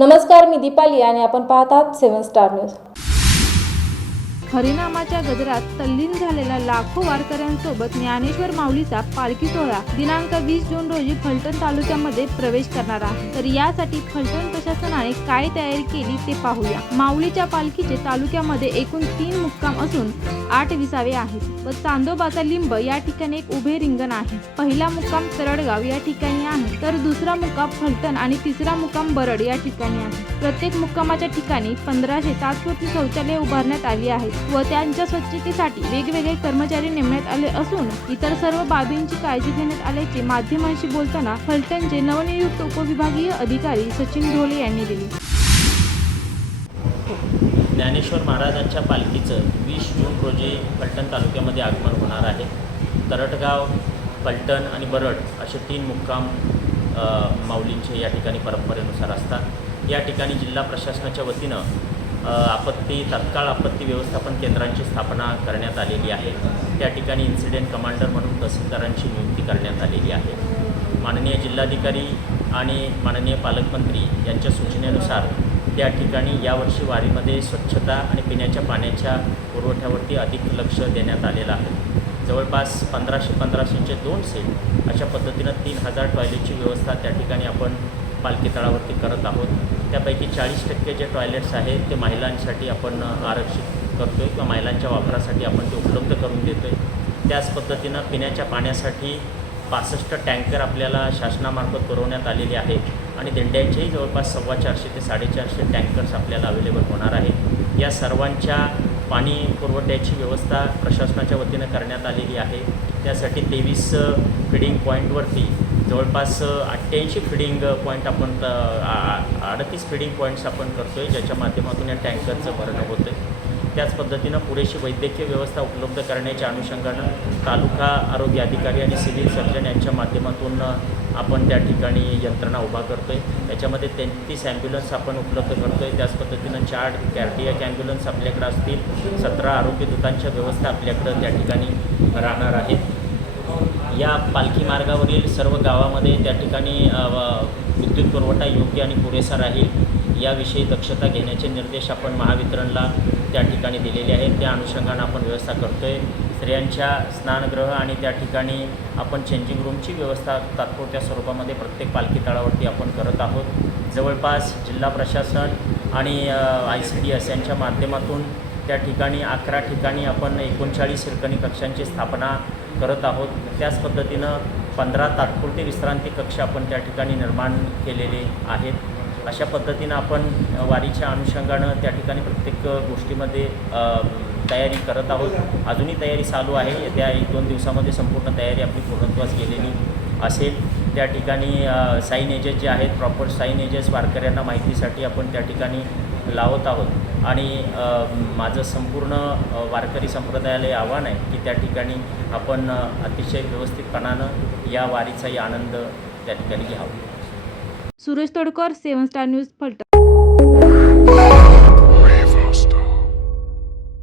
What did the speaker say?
नमस्कार मी दीपाली आणि आपण पाहत आहात सेवन स्टार न्यूज. हरिनामाच्या गजरात तल्लीन झालेल्या लाखो वारकऱ्यांसोबत ज्ञानेश्वर माऊलीचा पालखी सोहळा दिनांक वीस जून रोजी फलटण तालुक्यामध्ये प्रवेश करणार आहे. तर यासाठी फलटण प्रशासनाने काय तयारी केली ते पाहूया. माऊलीच्या पालखीचे तालुक्यामध्ये एकूण तीन मुक्काम असून आठ विसावे आहेत. व चांदोबाचा लिंब या ठिकाणी एक उभे रिंगण आहे. पहिला मुक्काम तरडगाव या ठिकाणी आहे. तर दुसरा मुक्काम फलटण आणि तिसरा मुक्काम बरड या ठिकाणी आहे. प्रत्येक मुक्कामाच्या ठिकाणी पंधराशे तात्पुरती शौचालय उभारण्यात आली आहेत. व त्यांच्या स्वच्छतेसाठी वेगवेगळे कर्मचारी नेमण्यात आले असून इतर सर्व बाबींची काळजी घेण्यात आल्याचे माध्यमांशी बोलताना फलटणचे नवनियुक्त उपविभागीय अधिकारी सचिन ढोले यांनी दिली. ज्ञानेश्वर महाराजांच्या पालखीचं वीस जून रोजी फलटण तालुक्यामध्ये आगमन होणार आहे. तरटगाव फलटण आणि बरड असे तीन मुक्काम माऊलींचे या ठिकाणी परंपरेनुसार असतात. या ठिकाणी जिल्हा प्रशासनाच्या वतीनं आपत्ती तत्काळ आपत्ती व्यवस्थापन केंद्रांची स्थापना करण्यात आलेली आहे. त्या ठिकाणी इन्सिडेंट कमांडर म्हणून तहसीलदारांची नियुक्ती करण्यात आलेली आहे. माननीय जिल्हाधिकारी आणि माननीय पालकमंत्री यांच्या सूचनेनुसार त्या ठिकाणी यावर्षी वारीमध्ये स्वच्छता आणि पिण्याच्या पाण्याच्या पुरवठ्यावरती अधिक लक्ष देण्यात आलेलं आहे. जवळपास पंधराशे पंधराशेचे दोन सेट अशा पद्धतीनं तीन हजार टॉयलेटची व्यवस्था त्या ठिकाणी आपण पालखी तळावरती करत आहोत. त्यापैकी चाळीस टक्के जे टॉयलेट्स आहेत ते महिलांसाठी आपण आरक्षित करतो आहे किंवा महिलांच्या वापरासाठी आपण ते उपलब्ध करून देतो आहे त्याच पद्धतीनं पिण्याच्या पाण्यासाठी पासष्ट टँकर आपल्याला शासनामार्फत पुरवण्यात आलेले आहेत आणि दिंड्यांचेही जवळपास सव्वा चारशे ते साडेचारशे टँकर्स आपल्याला अवेलेबल होणार आहे या सर्वांच्या पाणी पुरवठ्याची व्यवस्था प्रशासनाच्या वतीनं करण्यात आलेली आहे. त्यासाठी तेवीस फिडिंग पॉईंटवरती जवळपास अठ्ठ्याऐंशी फिडिंग पॉईंट आपण अडतीस फिडिंग पॉईंट्स आपण करतो आहे ज्याच्या माध्यमातून या टँकरचं भरणं होतं आहे त्याच पद्धतीनं पुरेशी वैद्यकीय व्यवस्था उपलब्ध करण्याच्या अनुषंगानं तालुका आरोग्य अधिकारी आणि सिव्हिल सर्जन यांच्या माध्यमातून आपण त्या ठिकाणी यंत्रणा उभा करतो आहे त्याच्यामध्ये तेहतीस ॲम्ब्युलन्स आपण उपलब्ध करतो आहे त्याच पद्धतीनं चार कॅर्डियक ॲम्ब्युलन्स आपल्याकडं असतील. सतरा आरोग्य दूतांच्या व्यवस्था आपल्याकडं त्या ठिकाणी राहणार आहेत. या पालखी मार्गावरील सर्व गावामध्ये त्या ठिकाणी विद्युत पुरवठा योग्य आणि पुरेसा राहील याविषयी दक्षता घेण्याचे निर्देश आपण महावितरणला त्या ठिकाणी दिलेले आहेत. त्या अनुषंगानं आपण व्यवस्था करतो आहे स्त्रियांच्या स्नानगृह आणि त्या ठिकाणी आपण चेंजिंग रूमची व्यवस्था तात्पुरत्या स्वरूपामध्ये प्रत्येक पालखी तळावरती आपण करत आहोत. जवळपास जिल्हा प्रशासन आणि आय सी डी एस यांच्या माध्यमातून त्या ठिकाणी अकरा ठिकाणी आपण एकोणचाळीस हिरकणी कक्षांची स्थापना करत आहोत. त्याच पद्धतीनं पंधरा तात्पुरती विश्रांती कक्ष आपण त्या ठिकाणी निर्माण केलेले आहेत. अशा पद्धतीनं आपण वारीच्या अनुषंगानं त्या ठिकाणी प्रत्येक गोष्टीमध्ये तयारी करत आहोत. अजूनही तयारी चालू आहे. येत्या एक दोन दिवसामध्ये संपूर्ण तयारी आपली पूर्णत्वास गेलेली असेल. त्या ठिकाणी साईन एजेस जे आहेत प्रॉपर साईन एजेस वारकऱ्यांना माहितीसाठी आपण त्या ठिकाणी लावत आहोत. आणि माझं संपूर्ण वारकरी संप्रदायाला आव्हान आहे की त्या ठिकाणी आपण अतिशय व्यवस्थितपणानं या वारीचाही आनंद त्या ठिकाणी घ्यावा. Suresh Todkar seven star news Phaltan.